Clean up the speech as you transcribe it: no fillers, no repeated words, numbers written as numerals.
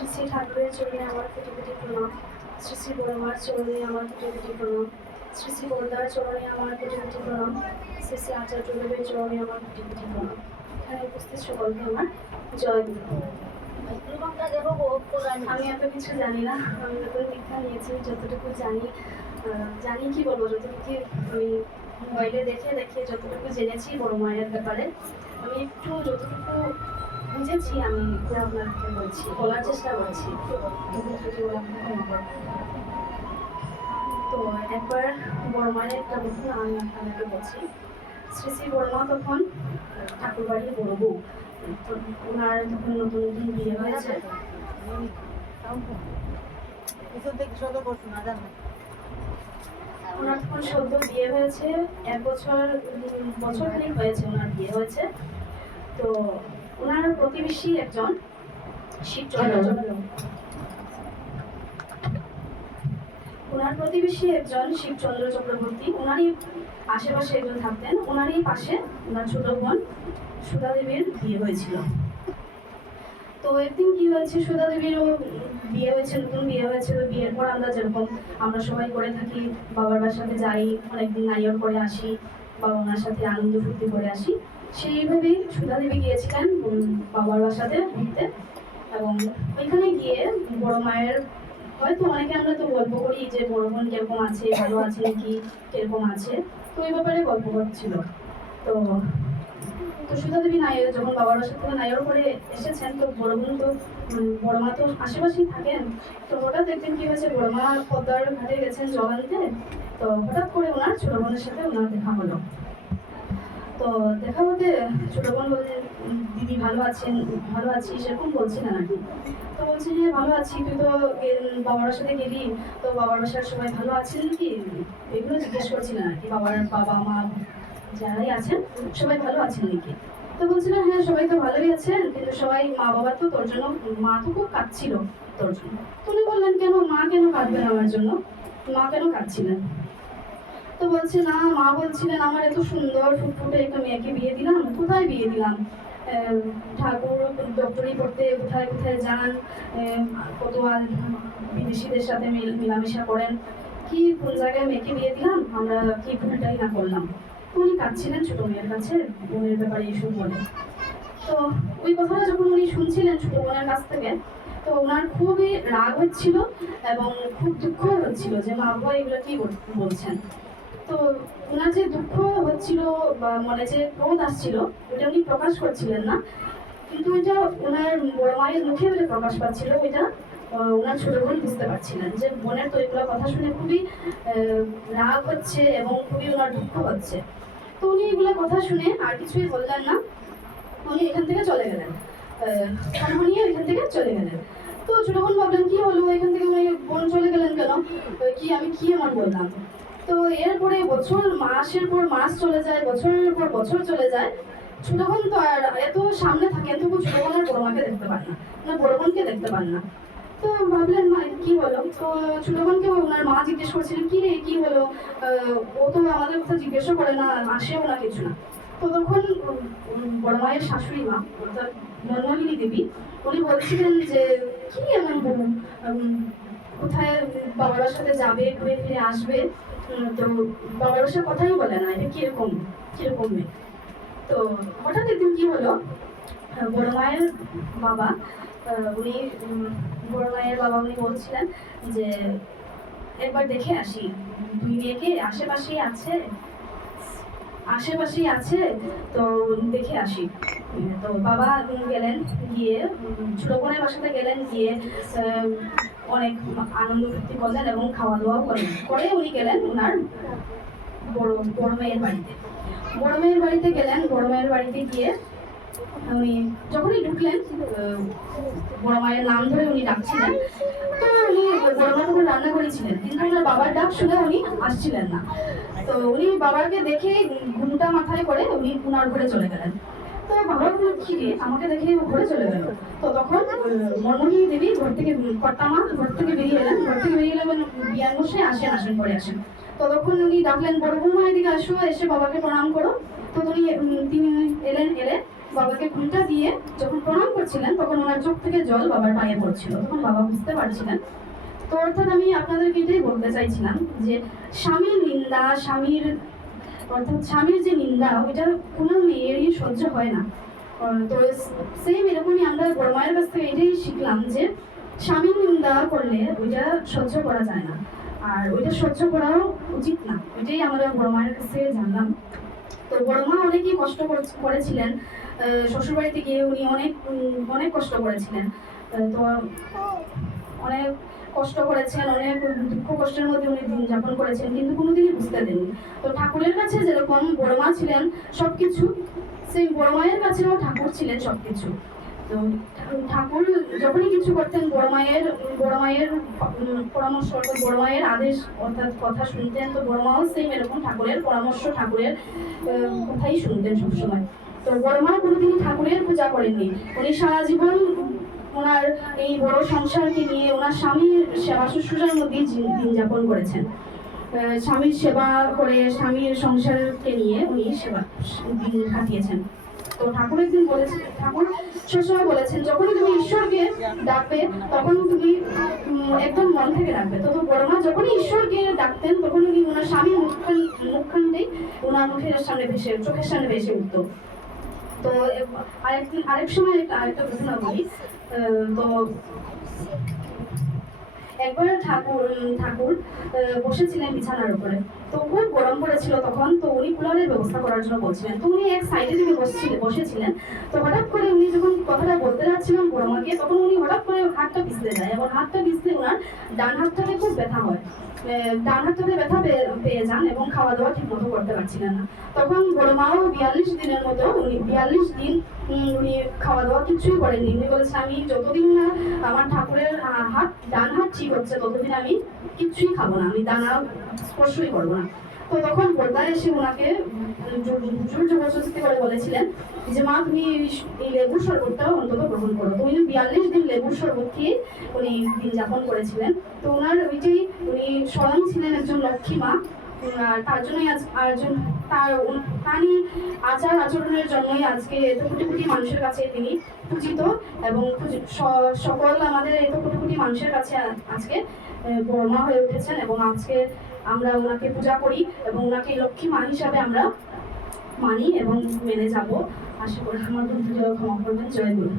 শ্রী শ্রী ঠাকুরের চরণে আমার কোটি কোটি প্রণাম। শ্রী শ্রী বড়মার চরণে আমার কোটি কোটি প্রণাম। শ্রী শ্রী বড়দার চরণে আমার কোটি কোটি প্রণাম। শ্রী শ্রী আচার্যদেবের চরণে আমার কোটি কোটি প্রণাম। এখানে উপস্থিত সকলকে আমার জয় গুরু। আমি এত কিছু জানি না, আমি নতুন দীক্ষা নিয়েছি, যতটুকু জানি জানি কি বলবো, যতটুকু আমি মোবাইলে দেখে দেখে যতটুকু জেনেছি বড় মায়ের ব্যাপারে, আমি একটু যতটুকু বুঝেছি আমি আপনাকে বলছি, বলার চেষ্টা করছি। তো একবার বড় মায়ের একটা ঘটনা আমি আপনাকে বলছি। শ্রী শ্রী বড়মা তখন ঠাকুর বাড়ির বড় বউ, ওনার তখন নতুন নতুন বিয়ে হয়েছে। ওনার তখন সদ্য বিয়ে হয়েছে, এক বছর খানিক হয়েছে ওনার বিয়ে হয়েছে। তো ওনার প্রতিবেশী একজন শিবচন্দ্র চক্রবর্তী, ওনারই আশেপাশে একজন থাকতেন। ওনারই পাশে ওনার ছোট বোন সুধা দেবীর বিয়ে হয়েছিল। তো একদিন কি হয়েছে, সুধা দেবীরও বিয়ে হয়েছে, নতুন বিয়ে হয়েছে। তো বিয়ের পর আমরা যেরকম আমরা সবাই করে থাকি, বাবার বাসাতে যাই, অনেকদিন নাইয়র করে আসি, বাবা মার সাথে আনন্দ ফুর্তি করে আসি, সেইভাবেই সুধা দেবী গিয়েছিলেন বাবার বাসাতে ঘুরতে। এবং ওইখানে গিয়ে বড় মায়ের, হয়তো অনেকে আমরা তো গল্প করি যে বড় বোন কিরকম আছে, ভালো আছে নাকি, কিরকম আছে, তো এই ব্যাপারে গল্প করছিল। তো সুধা দেবী যখন বাবার বাসা থেকে নাইয়র করে এসেছেন, তো বড় বোন তো বড় মা তো আশেপাশেই থাকেন। তো হঠাৎ একদিন কি হয়েছে, বড় মা পদ্মার ঘাটে গেছেন জল আনতে। তো হঠাৎ করে ওনার ছোট বোনের সাথে ওনার দেখা হলো। তো দেখা হতে ছোট বোন বললেন, দিদি ভালো আছিস এরকম বলছিলেন আর কি। তো বলছি, হ্যাঁ ভালো আছি, তুই তো বাবার সাথে গেলি, তো বাবার বাসার সবাই ভালো আছেন নাকি, এগুলো জিজ্ঞেস করছিলেন আর কি। বাবা মা যারাই আছেন সবাই ভালো আছেন নাকি। তো বলছিলেন, হ্যাঁ সবাই তো ভালোই আছেন, কিন্তু সবাই, মা বাবা তো তোর জন্য, মা তো খুব কাঁদছিল তোর জন্য। উনি বললেন, কেন মা কেন কাঁদবেন আমার জন্য, মা কেন কাঁদছিলেন? তো বলছে, না মা বলছিলেন আমার এত সুন্দর ফুটফুটে একটা মেয়েকে বিয়ে দিলাম, কোথায় বিয়ে দিলাম, ঠাকুর ডক্টরি পড়তে কোথায় কোথায় যান, কত বিদেশিদের সাথে মেলামেশা করেন, কি কোন জায়গায় মেয়েকে বিয়ে দিলাম, আমরা কি ভুলটাই না করলাম। উনি কাঁদছিলেন ছোট মেয়ের কাছে, বোনের ব্যাপারে এইসব বলে। তো ওই কথাটা যখন উনি শুনছিলেন ছোট বোনের কাছ থেকে, তো ওনার খুবই রাগ হচ্ছিল এবং খুব দুঃখ হচ্ছিল যে মা বাবা এগুলো কি বলছেন। তো ওনার যে দুঃখ হচ্ছিল বা মনে যে ক্রোধ আসছিল, ওটা উনি প্রকাশ করছিলেন না, কিন্তু ওইটা ওনার বড় মায়ের মুখে ওটা প্রকাশ পাচ্ছিল। ওইটা ওনার ছোট বোন বুঝতে পারছিলেন যে বোনের তো এগুলো কথা শুনে খুবই রাগ হচ্ছে এবং খুবই ওনার দুঃখ হচ্ছে। তো উনি এগুলো কথা শুনে আর কিছুই বললেন না, উনি এখান থেকে চলে গেলেন, নিয়ে এখান থেকে চলে গেলেন। তো ছোট বোন ভাবলেন, কি হলো, এখান থেকে উনি বোন চলে গেলেন কেন, আমি কি এমন বললাম। তো এরপরে মাসের পর মাস চলে যায়, বছরের পর বছর চলে যায়। ছোট বোন তো আর এত সামনে থাকেন, তবু ছোট বোন আর বড় মাকে দেখতে পান না, বড় বোনকে দেখতে পান না। তো ভাবলেন, মা কি হলো। তো ছোট বোনকে ওনার মা জিজ্ঞেস করছিলেন, কি রে কি হলো, ও তো আমাদের কথা জিজ্ঞেসও করে না, আসেও না, কিছু না। তো তখন বড় মায়ের শাশুড়ি মা অর্থাৎ মনমোহিনী দেবী, উনি বলছিলেন যে কি এমন বলুন, কোথায় বাবার সাথে যাবে, ঘুরে ফিরে আসবে, তো বাবার বাসার কথাই বলে না, এটা কিরকম কিরকম মেয়ে। তো হঠাৎ একদিন কি হলো, বড় মায়ের বাবা উনি উনি বলছিলেন যে একবার দেখে আসি, দুই মেয়েকে আশেপাশেই আছে, তো দেখে আসি। তো বাবা গেলেন, গিয়ে ছোট বোনের বাসাতে গেলেন, গিয়ে অনেক আনন্দ ফুর্তি করলেন এবং খাওয়া দাওয়াও করলেন। পরে উনি গেলেন ওনার বড় মেয়ের বাড়িতে গেলেন। বড় মেয়ের বাড়িতে গিয়ে উনি যখনই ঢুকলেন, বড় মায়ের নাম ধরে উনি ডাকছিলেন। তো উনি বড় মা তখন রান্না করেছিলেন, কিন্তু ওনার বাবার ডাক শুনে উনি আসছিলেন না। তো উনি বাবাকে দেখে ঘুমটা মাথায় করে উনি ওনার ঘরে চলে গেলেন। তো বাবা বলল, কি রে, আমাকে দেখে ঘরে চলে গেল। তো তখন মনমোহিনী দেবী ঘর থেকে বেরিয়ে এলেন, বিয়ান বসে আসেন পরে আসেন। তো তখন উনি ডাকলেন, বড় বৌমা এদিকে আসো, এসে বাবাকে প্রণাম করো। তো তিনি এলেন, বাবাকে ঘুমটা দিয়ে যখন প্রণাম করছিলেন তখন ওনার চোখ থেকে জল বাবার পায়ে পড়ছিল, তখন বাবা বুঝতে পারছিলেন। তো অর্থাৎ আমি আপনাদেরকে এটাই বলতে চাইছিলাম যে স্বামীর নিন্দা, স্বামীর যে নিন্দা ওইটা কোনো মেয়েরই সহ্য হয় না। তো সেম এরকমই আমরা বড় মায়ের কাছ থেকে এটাই শিখলাম যে স্বামীর নিন্দা করলে ওইটা সহ্য করা যায় না, আর ওইটা সহ্য করাও উচিত না, ওইটাই আমরা বড় মায়ের কাছ থেকে জানলাম। তো বড় মা অনেকই কষ্ট করেছিলেন, শ্বশুরবাড়িতে গিয়ে উনি অনেক কষ্ট করেছিলেন। তো অনেক কষ্ট করেছেন, অনেক দুঃখ কষ্টের মধ্যে উনি দিন যাপন করেছেন, কিন্তু কোনোদিনই বুঝতে দেননি। তো ঠাকুরের কাছে যেরকম বড় মা ছিলেন সবকিছু, সেই বড় মায়ের কাছেও ঠাকুর ছিলেন সবকিছু। তো ঠাকুর যখনই কিছু করতেন বড় মায়ের পরামর্শ অর্থাৎ বড় মায়ের আদেশ অর্থাৎ কথা শুনতেন। তো বড় মাও সেম এরকম ঠাকুরের পরামর্শ, ঠাকুরের কথাই শুনতেন সবসময়। তো বড় মা কোনোদিনই ঠাকুরের পূজা করেননি, উনি সারা জীবন ওনার এই বড় সংসারকে নিয়ে ওনার স্বামীর সেবা শুশ্রূষার মধ্যেই দিন যাপন করেছেন। স্বামীর সেবা করে স্বামীর সংসারকে নিয়ে উনি সেবা দিন কাটিয়েছেন। তো ঠাকুর একদিন বলেছেন, ঠাকুর সবসময় বলেছেন যখনই তুমি ঈশ্বরকে ডাকবে তখন তুমি একদম মন থেকে ডাকবে। তো বড় মা যখনই ঈশ্বরকে ডাকতেন তখন উনি ওনার স্বামীর মুখখানটাই ওনার চোখের সামনে ভেসে উঠতো। তো আরেক সময় আরেকটা ঘটনা বলি। তো একবার ঠাকুর বসেছিলেন বিছানার উপরে, তো খুব গরম পড়েছিল তখন। তো উনি কুলারের ব্যবস্থা করার জন্য বলছিলেন, তো উনি এক সাইডে থেকে বসেছিলেন। তো হঠাৎ করে উনি যখন কথাটা বলতে যাচ্ছিলেন বড় মাকে, তখন উনি হঠাৎ করে হাতটা পিছলে যায় এবং হাতটা পিছলে ওনার ডান হাতটাতে খুব ব্যথা হয়, ডান হাতটাতে ব্যথা পেয়ে যান এবং খাওয়া দাওয়া ঠিক মতো করতে পারছিলেন না। তখন বড় মাও 42 দিনের মতো 42 দিন উনি খাওয়া দাওয়া কিছুই করেননি। উনি বলেছেন আমি যতদিন না আমার ঠাকুরের ডান হাত ঠিক হচ্ছে ততদিন আমি কিচ্ছুই খাবো না, আমি দানা স্পর্শই করবো না। তো তখন বর্দা এসে ওনাকে জোর জবরদস্তি করে বলেছিলেন যে মা তুমি এই লেবুর শরবতটাও অন্তত গ্রহণ করো। তো উনি 42 দিন লেবুর শরবত খেয়ে উনি দিন যাপন করেছিলেন। তো ওনার ওইটাই উনি স্বয়ং ছিলেন একজন লক্ষ্মী মা, তার জন্যই তার প্রাণী আচার আচরণের জন্যই আজকে এত কোটি কোটি মানুষের কাছে তিনি পূজিত এবং সকল আমাদের এত কোটি কোটি মানুষের কাছে আজকে বড় মা হয়ে উঠেছেন। এবং আজকে আমরা ওনাকে পূজা করি এবং ওনাকে লক্ষ্মী মা হিসাবে আমরা মানি এবং মেনে যাব। আশা করি আমার বন্ধুদেরও ক্ষমা করবেন। জয় গুরু।